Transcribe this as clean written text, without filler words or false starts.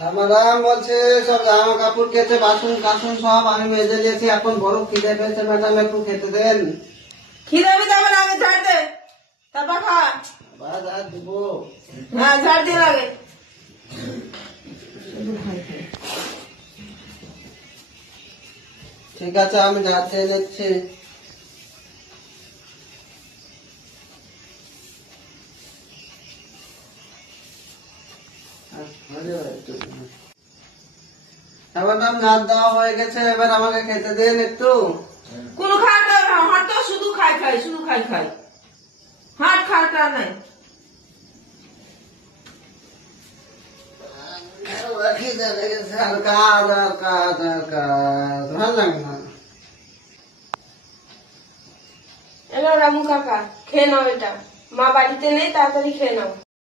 রামারাম বলছে সব জামা কাপড় কেচে বাসন কাসন সব আমি মেজে দিয়েছি, এখন বড় খিদে পেয়েছে ম্যাডাম, একটু খেতে দেন। খিদে মিদে আমার আগে ঝাড় দে, তারপর খা। বাদ আর দিব। হ্যাঁ ঝাড় দিয়ে লাগে। ঠিক আছে আমি যাতে যাচ্ছি। ম্যাডাম রাত দেওয়া হয়ে গেছে, এবার আমাকে খেতে দেন একটু। কোনো খাট হাট তো শুধু খাই খাই, শুধু খাই খাই, হাট খাটা নাই। খিদে লেগেছে, আর কাজ আর কাজ আর কাজ, ভালো লাগে না। এলো রামু কাকা, খেয়ে নাও এটা, মা বাড়িতে নেই, তাড়াতাড়ি খেয়ে নাও।